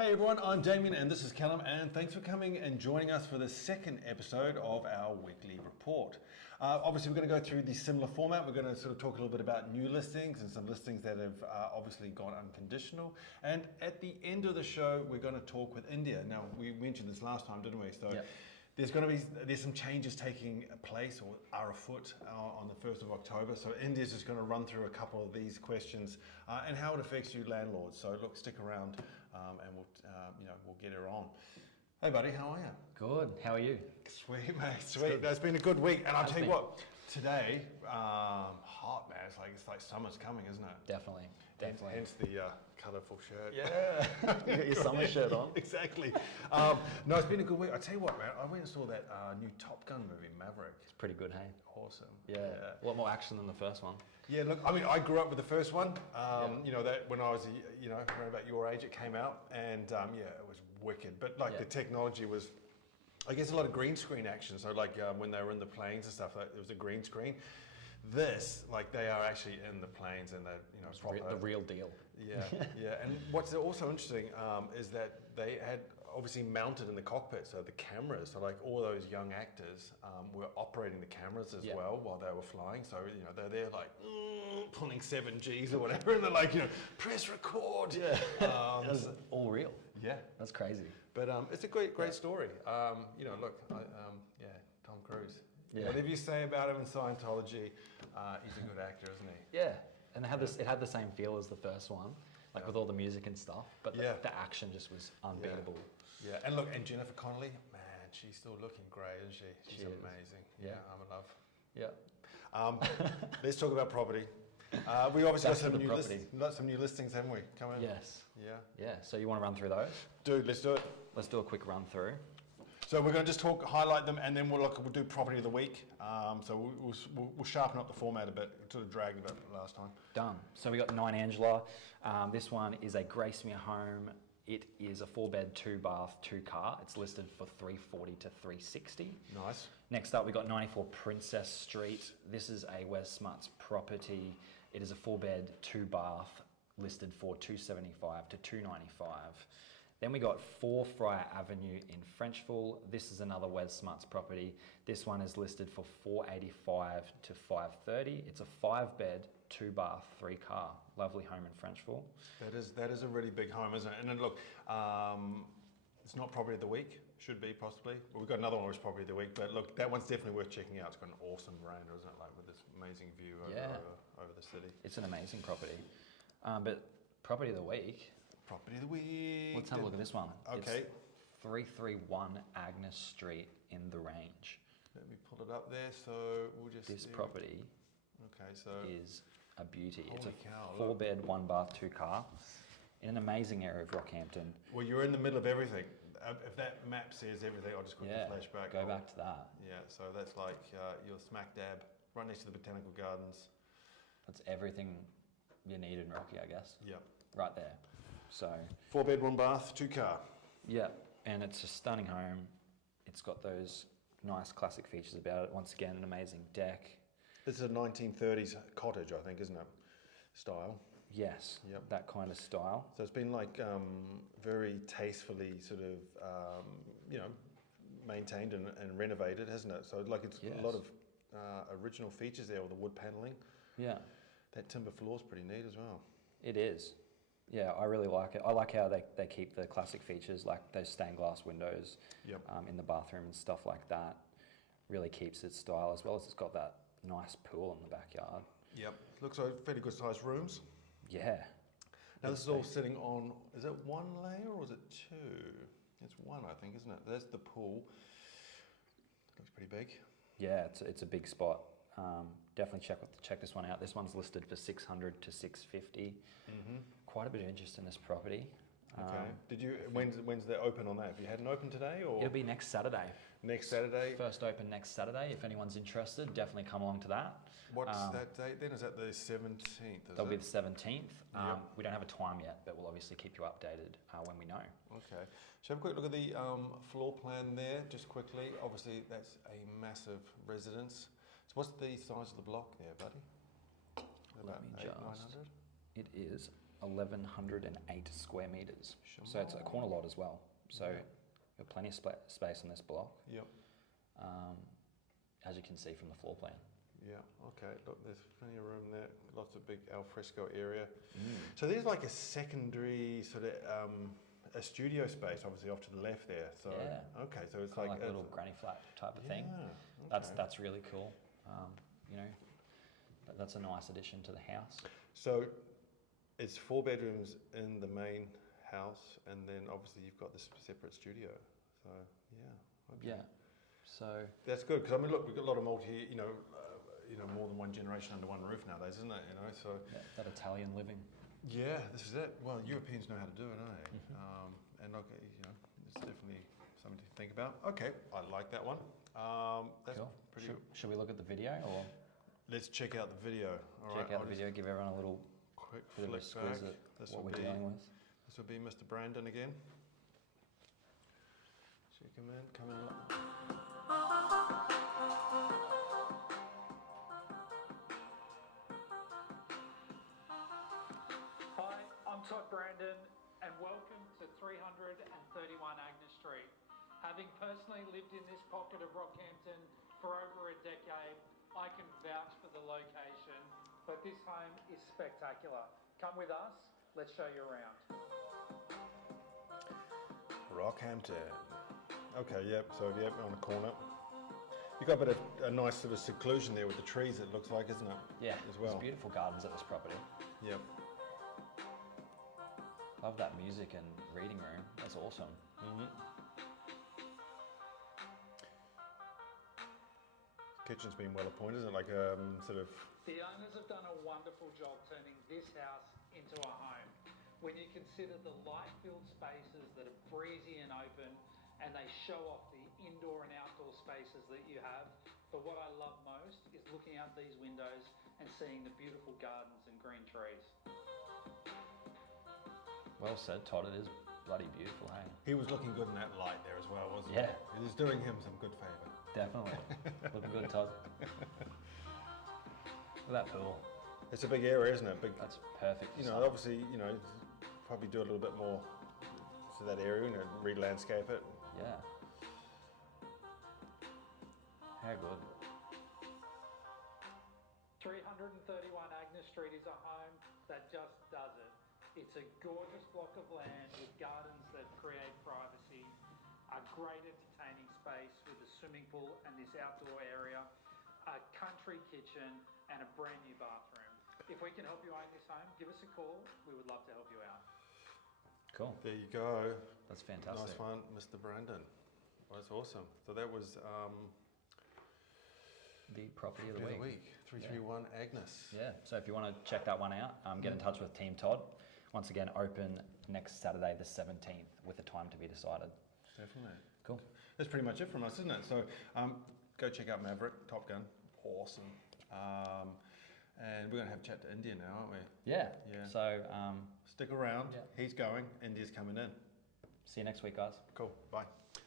Hey everyone, I'm Damion and this is Callum, and thanks for coming and joining us for the second episode of our weekly report. Obviously we're going to go through the similar format. We're going to sort of talk a little bit about new listings and some listings that have obviously gone unconditional. And at the end of the show, we're going to talk with India. Now, we mentioned this last time, didn't we? So yep. There's some changes taking place or are afoot on the 1st of October. So India's just going to run through a couple of these questions and how it affects you landlords. So look, stick around and we'll get her on. Hey buddy, how are you? Good, how are you? Sweet mate, sweet. That's been a good week. And I'll tell you what, today, hot man, it's like summer's coming, isn't it? Definitely. Hence the colourful shirt. Yeah, you got your summer shirt on. Exactly. No, it's been a good week. I tell you what, man, I went and saw that new Top Gun movie, Maverick. It's pretty good, hey? Awesome. Yeah. A lot more action than the first one. Yeah, look, I mean, I grew up with the first one. You know, that when I was, around about your age, it came out, and it was wicked. But like the technology was, I guess, a lot of green screen action. So like when they were in the planes and stuff, like, it was a green screen. This, like, they are actually in the planes, and they're, the real deal. Yeah. And what's also interesting is that they had obviously mounted in the cockpit, so the cameras, so like all those young actors were operating the cameras as well while they were flying. So, they're there like pulling 7Gs or whatever, and they're like, press record. Yeah. That's all real. Yeah. That's crazy. But it's a great story. Look, Tom Cruise. Yeah. Whatever you say about him in Scientology, he's a good actor, isn't he? Yeah, and it had the same feel as the first one, like with all the music and stuff, but the action just was unbeatable. Yeah, and look, and Jennifer Connelly, man, she's still looking great, isn't she? She's amazing. Yeah, I'm in love. Yeah. Let's talk about property. We obviously got some new listings, haven't we? Come in. Yes. Yeah. Yeah, so you want to run through those? Dude, let's do it. Let's do a quick run through. So we're going to just highlight them, and then we'll do property of the week. So we'll sharpen up the format a bit. Sort of dragged a bit last time. Done. So we got 9 Angela. This one is a Gracemere home. It is a 4-bed, 2-bath, 2-car. It's listed for $340 to $360. Nice. Next up, we got 94 Princess Street. This is a Wes Smuts property. It is a 4-bed, 2-bath, listed for $275 to $295. Then we got 4 Friar Avenue in Frenchville. This is another Wes Smuts property. This one is listed for $485 to $530. It's a 5-bed, 2-bath, 3-car. Lovely home in Frenchville. That is a really big home, isn't it? And then look, it's not property of the week. Should be, possibly. Well, we've got another one which is property of the week. But look, that one's definitely worth checking out. It's got an awesome veranda, isn't it? Like with this amazing view over the city. It's an amazing property. But property of the week... Property of the week. Let's have a look at this one. Okay. It's 331 Agnes Street in the Range. Let me pull it up there. So we'll just. This property. Okay, so is a beauty. It's a 4-bed, 1-bath, 2-car in an amazing area of Rockhampton. Well, you're in the middle of everything. If that map says everything, I'll just quickly flash back. Go back to that. Yeah. So that's like you're smack dab right next to the Botanical Gardens. That's everything you need in Rocky, I guess. Yep. Right there. So 4-bed, 1-bath, 2-car. Yeah, and it's a stunning home. It's got those nice classic features about it. Once again, an amazing deck. This is a 1930s cottage, I think, isn't it? Style. Yes. Yep. That kind of style. So it's been like very tastefully sort of maintained and renovated, hasn't it? So like it's a lot of original features there with the wood paneling. Yeah. That timber floor is pretty neat as well. It is. Yeah, I really like it. I like how they keep the classic features, like those stained glass windows in the bathroom and stuff like that. Really keeps its style, as well as it's got that nice pool in the backyard. Yep. Looks like fairly good sized rooms. Yeah. Now this is all sitting on, is it 1 layer or is it 2? It's 1, I think, isn't it? There's the pool. Looks pretty big. Yeah, it's a big spot. Definitely check this one out. This one's listed for $600 to $650. Mm-hmm. Quite a bit of interest in this property. Okay. When's the open on that? Have you had an open today, or it'll be next Saturday? Next Saturday. First open next Saturday. If anyone's interested, definitely come along to that. What's that date then? Is that the 17th? That'll be the 17th. We don't have a time yet, but we'll obviously keep you updated when we know. Okay. Shall we have a quick look at the floor plan there, just quickly? Obviously, that's a massive residence. So what's the size of the block there, buddy? Let me just. 900? It is 1,108 square meters. So it's a corner lot as well. So you've got plenty of space on this block. Yep. As you can see from the floor plan. Yeah, okay. Look, there's plenty of room there. Lots of big al fresco area. So there's like a secondary sort of a studio space, obviously off to the left there. So okay, so it's Kinda like a little granny flat type of thing. Okay. That's really cool. You know, that's a nice addition to the house. So it's 4 bedrooms in the main house, and then obviously you've got this separate studio. So yeah, okay. Yeah. So That's good because I mean, look, we've got a lot of more than one generation under one roof nowadays, isn't it? You know, so that Italian living. yeah, this is it. Well, Europeans know how to do it, eh? And look, it's definitely something to think about. Okay, I like that one. That's Cool. pretty. Should we look at the video or Let's check out the video. All right, check out I'll the video? Give everyone a little quick bit of a flick squeeze back. at This what will we're be dealing with. this will be Mr. Brandon again. Check him in, coming up. Hi, I'm Todd Brandon and welcome to 331 Agnes Street. Having personally lived in this pocket of Rockhampton for over a decade, I can vouch for the location, but this home is spectacular. Come with us, let's show you around. Rockhampton. Okay, yep. So yep, on the corner. You've got a nice sort of seclusion there with the trees. It looks like, isn't it? Yeah, as well. There's beautiful gardens at this property. Yep. Love that music and reading room. That's awesome. Kitchen's been well appointed, isn't it? Like sort of. The owners have done a wonderful job turning this house into a home. When you consider the light-filled spaces that are breezy and open, and they show off the indoor and outdoor spaces that you have. But what I love most is looking out these windows and seeing the beautiful gardens and green trees. Well said, Todd. It is bloody beautiful, hey? He was looking good in that light there as well, wasn't he? Yeah. It was doing him some good favour. Definitely. Looking good, Todd. Look at that pool. It's a big area, isn't it? Big. That's perfect. for You know, summer. obviously, probably do a little bit more to that area, re-landscape it. Yeah. How good. 331 Agnes Street is a home that just does it. It's a gorgeous block of land with gardens that create privacy, a great entertaining space with a swimming pool and this outdoor area, a country kitchen and a brand new bathroom. If we can help you own this home, give us a call. We would love to help you out. Cool. There you go. That's fantastic. Nice one, Mr. Brandon. Well, that's awesome. So that was The property of the week. 331 Agnes. Yeah. So if you want to check that one out, get in touch with Team Todd. Once again, open next Saturday the 17th with a time to be decided. Definitely. Cool. That's pretty much it from us, isn't it? So go check out Maverick, Top Gun. Awesome. And we're going to have a chat to India now, aren't we? Yeah. Yeah. So Stick around. Yeah. He's going. India's coming in. see you next week, guys. Cool. Bye.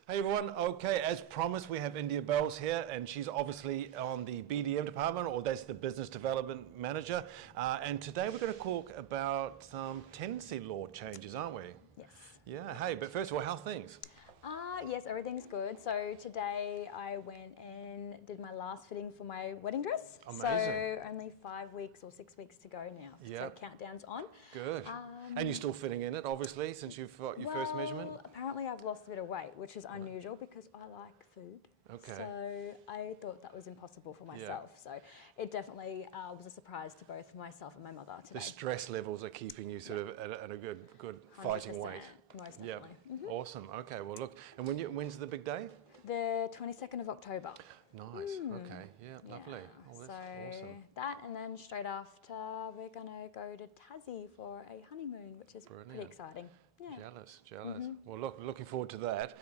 Hey everyone. Okay, as promised, we have India Bells here, and she's obviously on the BDM department, or that's the Business Development Manager. And today we're going to talk about some tenancy law changes, aren't we? Yes. Yeah. Hey, but first of all, how things? Yes, everything's good. So today I went and did my last fitting for my wedding dress. Amazing. So only 5 weeks or 6 weeks to go now. Yep. So countdown's on. Good. And you're still fitting in it, obviously, since you've got your first measurement? Apparently I've lost a bit of weight, which is unusual because I like food. Okay. So I thought that was impossible for myself. So it definitely was a surprise to both myself and my mother today. The stress levels are keeping you sort of at a good fighting 100%, weight. Most Yeah. definitely. Awesome. Okay. Well, look. And when's the big day? The 22nd of October. Nice. Okay. Yeah. Lovely. Oh, that's so awesome. that, and then straight after we're gonna go to Tassie for a honeymoon, which is Brilliant. pretty exciting. Yeah. Jealous. Well, look. Looking forward to that.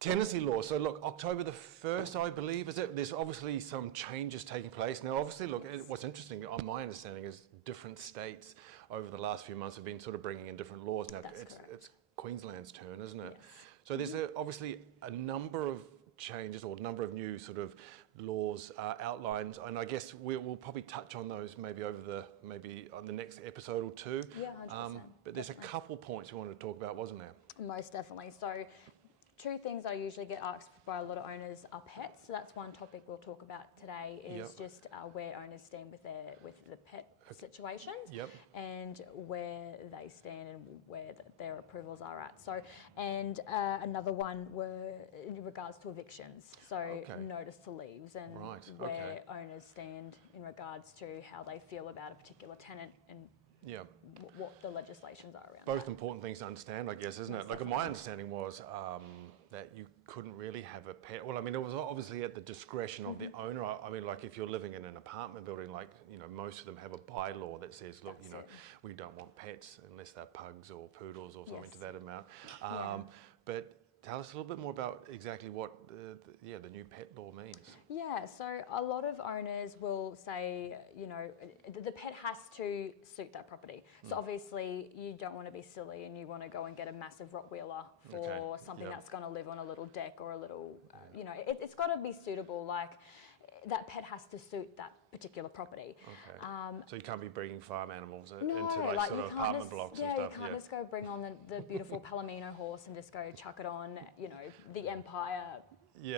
Tenancy law. So look, October the 1st, I believe, is it? There's obviously some changes taking place. Now, obviously, look, what's interesting, on my understanding, is different states over the last few months have been sort of bringing in different laws. Now, That's it's correct. Queensland's turn, isn't it? Yes. So there's obviously a number of changes or number of new sort of laws outlined, and I guess we'll probably touch on those maybe on the next episode or two. Yeah, 100%. But there's a couple points we wanted to talk about, wasn't there? Most definitely. So, two things I usually get asked by a lot of owners are pets. So that's one topic we'll talk about today. Is just where owners stand with the pet situations, and where they stand and where their approvals are at. So, and another one were in regards to evictions. So notice to leaves and where owners stand in regards to how they feel about a particular tenant and what the legislations are around. Both important things to understand, I guess, isn't it? Like my understanding was that you couldn't really have a pet. Well, I mean, it was obviously at the discretion of the owner. I mean, like if you're living in an apartment building, like, you know, most of them have a bylaw that says, look, you know, we don't want pets unless they're pugs or poodles or something to that amount. But tell us a little bit more about exactly what the new pet law means. Yeah, so a lot of owners will say, you know, the pet has to suit that property. So obviously you don't want to be silly and you want to go and get a massive Rottweiler for something that's going to live on a little deck or a little, you know, it's got to be suitable. Like, that pet has to suit that particular property. So you can't be bringing farm animals no, into like sort of apartment blocks and stuff. You can't just go bring on the beautiful Palomino horse and just go chuck it on, you know, the Empire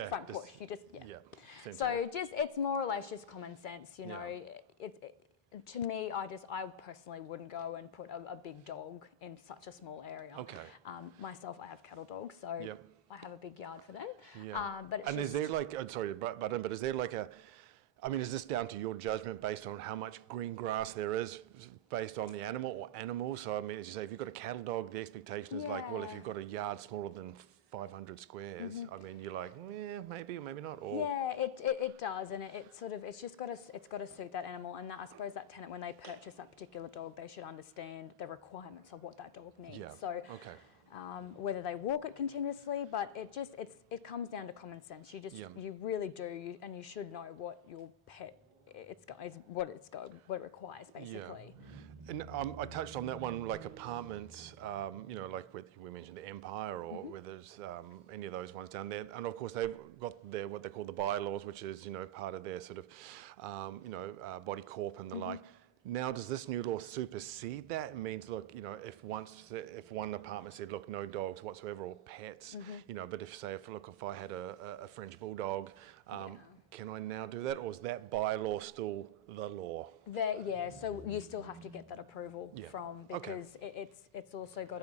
front porch. You just, So just, it's more or less just common sense, you know. To me, I personally wouldn't go and put a big dog in such a small area. Myself, I have cattle dogs, so I have a big yard for them. But and is there like, sorry, but is there like I mean, is this down to your judgment based on how much green grass there is based on the animal or animals? So I mean, as you say, if you've got a cattle dog, the expectation is like, well, if you've got a yard smaller than 500 squares, I mean, you're like, maybe or maybe not. Or it does, and it's just got to suit that animal. And I suppose that tenant, when they purchase that particular dog, they should understand the requirements of what that dog needs. So whether they walk it continuously, but it comes down to common sense. You really do, and you should know what your pet what it requires basically. And I touched on that one, like apartments, you know, like we mentioned the Empire, or whether there's any of those ones down there. And of course, they've got what they call the bylaws, which is, you know, part of their sort of, body corp and the like. Now, does this new law supersede that? It means, look, you know, if one apartment said, look, no dogs whatsoever or pets, you know, but if I had a French bulldog, can I now do that, or is that bylaw still the law? So you still have to get that approval from, because it's also got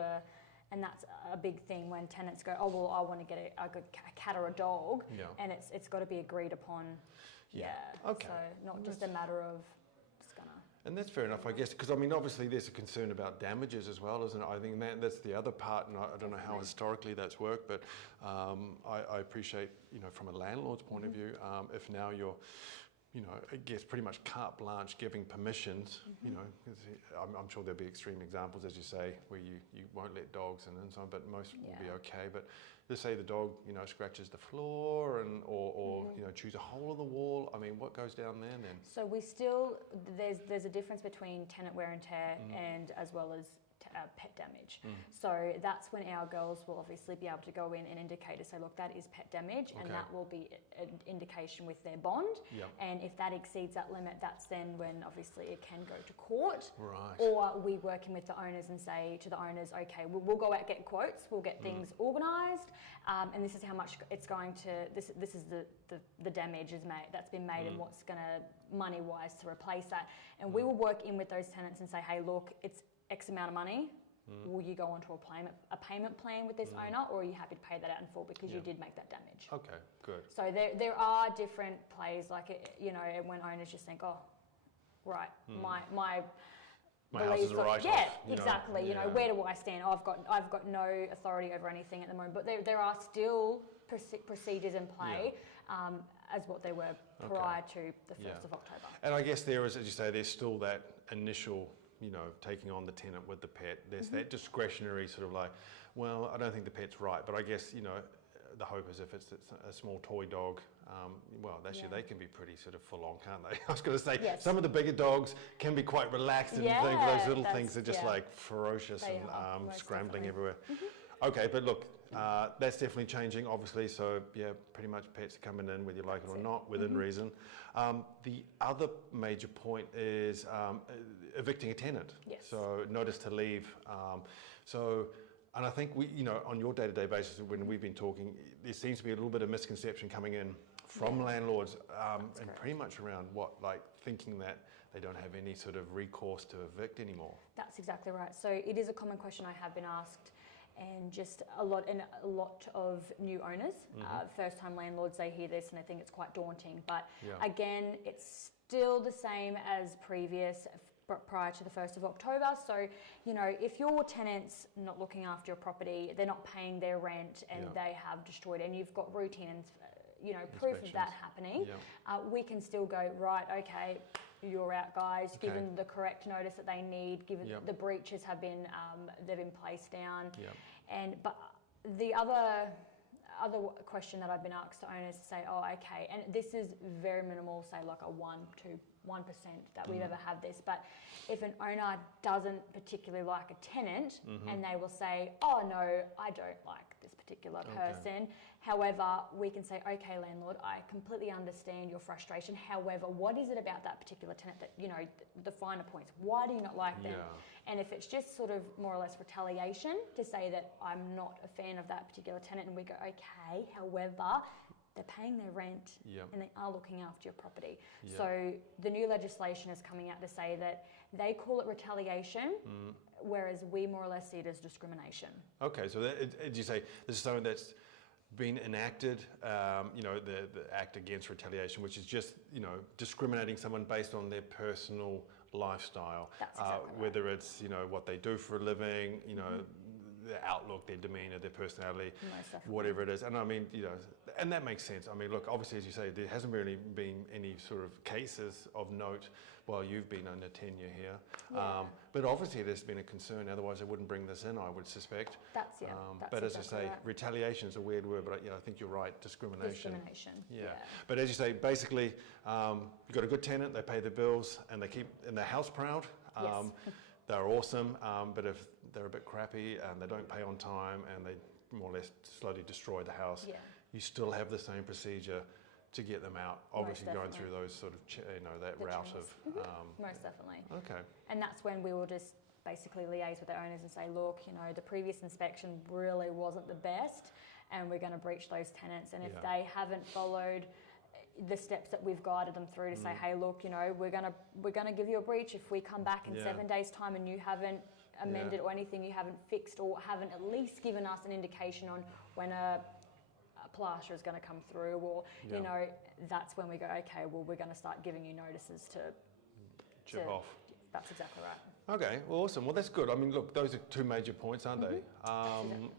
and that's a big thing when tenants go, oh well, I want to get a cat or a dog, and it's got to be agreed upon. So not just a matter of just gonna. And that's fair enough, I guess, because I mean, obviously there's a concern about damages as well, isn't it? I think that's the other part, and I don't know how historically that's worked, but I appreciate, you know, from a landlord's point of view, if now you're, you know, I guess pretty much carte blanche giving permissions, you know, I'm sure there'll be extreme examples, as you say, where you won't let dogs and so on, but most will be okay. But let's say the dog, you know, scratches the floor or you know, chews a hole in the wall. I mean, what goes down there then? So there's a difference between tenant wear and tear and as well as pet damage. So that's when our girls will obviously be able to go in and indicate to say, look, that is pet damage, and that will be an indication with their bond. And if that exceeds that limit, that's then when obviously it can go to court. Or we working with the owners and say to the owners, okay, we'll go out, get quotes, we'll get things organised, and this is how much it's going to. This is the damage that's been made, and what's going to money wise to replace that. And we will work in with those tenants and say, hey, look, it's X amount of money. Will you go onto a payment plan with this owner, or are you happy to pay that out in full because you did make that damage? Okay, good. So there are different plays, like you know, when owners just think, oh, right, my house is a write-off. Exactly. You know, where do I stand? Oh, I've got no authority over anything at the moment, but there are still procedures in play as what they were prior to the 1st of October. And I guess there is, as you say, there's still that initial, you know, taking on the tenant with the pet. There's that discretionary sort of like, well, I don't think the pet's right, but I guess, you know, the hope is if it's a small toy dog, well, actually they can be pretty sort of full on, can't they? I was going to say, some of the bigger dogs can be quite relaxed and things. Those little things are just like ferocious and scrambling everywhere. Okay, but look, that's definitely changing, obviously. So yeah, pretty much pets are coming in whether you like it or not, within reason. The other major point is evicting a tenant. Yes. So notice to leave. And I think on your day-to-day basis, when we've been talking, there seems to be a little bit of misconception coming in from landlords, and pretty much around thinking that they don't have any sort of recourse to evict anymore. That's exactly right. So it is a common question I have been asked, and just a lot of new owners, first-time landlords, they hear this and they think it's quite daunting. But again, it's still the same as previous, prior to the 1st of October. So, if your tenant's not looking after your property, they're not paying their rent, and they have destroyed, and you've got routine and proof of that happening, we can still go, right, okay, you're out, guys, given the correct notice that they need, given the breaches have been, they've been placed down. But the other question that I've been asked to owners to say, oh, okay, and this is very minimal, say like a 1% that we've ever had this, but if an owner doesn't particularly like a tenant and they will say, oh no, I don't like this particular person. However, we can say, okay, landlord, I completely understand your frustration. However, what is it about that particular tenant that, the finer points, why do you not like them? And if it's just sort of more or less retaliation to say that I'm not a fan of that particular tenant, and we go, okay, however, they're paying their rent and they are looking after your property. So the new legislation is coming out to say that they call it retaliation, whereas we more or less see it as discrimination. Okay, so as you say, this is something that's been enacted, the Act Against Retaliation, which is just, discriminating someone based on their personal lifestyle. That's exactly right. Whether it's, what they do for a living, their outlook, their demeanour, their personality, whatever it is. And I mean, and that makes sense. I mean, look, obviously, as you say, there hasn't really been any sort of cases of note while you've been under tenure here. But obviously there's been a concern, otherwise I wouldn't bring this in, I would suspect. That's but as exactly I say, right. retaliation is a weird word, but I think you're right, discrimination. Yeah. But as you say, basically, you've got a good tenant, they pay their bills, and they keep in their house proud. They're awesome, but if they're a bit crappy and they don't pay on time and they more or less slowly destroy the house, you still have the same procedure to get them out. Obviously going through those sort of, that route of... Most definitely. Okay. And that's when we will just basically liaise with the owners and say, look, the previous inspection really wasn't the best, and we're going to breach those tenants. And if they haven't followed the steps that we've guided them through to say, hey, look, we're gonna give you a breach if we come back in 7 days' time and you haven't amended or anything, you haven't fixed or haven't at least given us an indication on when a plaster is going to come through, or that's when we go, okay, well, we're going to start giving you notices to chip off. That's exactly right. Okay, well, awesome. Well, that's good. I mean, look, those are two major points, aren't they?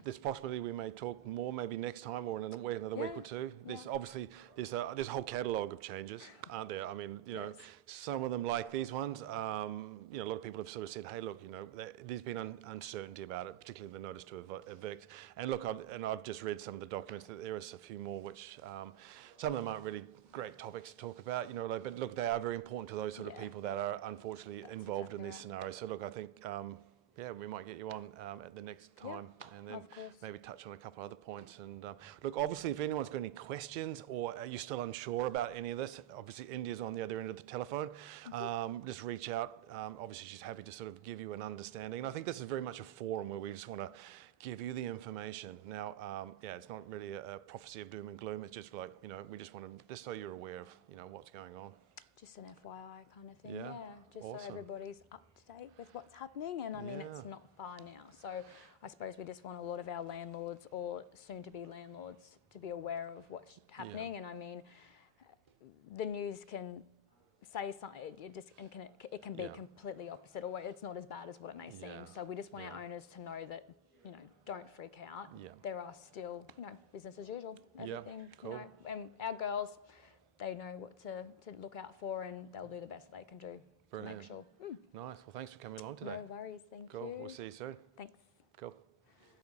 There's possibility we may talk more maybe next time or in another week or two. There's obviously, there's a whole catalogue of changes, aren't there? I mean, some of them like these ones, a lot of people have sort of said, hey, look, there's been uncertainty about it, particularly the notice to evict. And look, I've just read some of the documents, that there is a few more which... some of them aren't really great topics to talk about, but look, they are very important to those sort of people that are unfortunately involved in these scenarios. So look, I think, we might get you on at the next time and then maybe touch on a couple of other points. And look, obviously, if anyone's got any questions or are you still unsure about any of this, obviously India's on the other end of the telephone. Just reach out. Obviously, she's happy to sort of give you an understanding. And I think this is very much a forum where we just want to give you the information. Now, it's not really a prophecy of doom and gloom. It's just like, we just want to, just so you're aware of, what's going on. Just an FYI kind of thing, just awesome. So everybody's up to date with what's happening. And I mean, it's not far now. So I suppose we just want a lot of our landlords or soon-to-be landlords to be aware of what's happening. And I mean, the news can say something, it can be completely opposite, or it's not as bad as what it may seem. So we just want our owners to know that, don't freak out. There are still, business as usual. Everything, cool. And our girls, they know what to look out for, and they'll do the best they can do to make sure. Nice. Well, thanks for coming along today. No worries. Thank you. Cool. We'll see you soon. Thanks. Cool.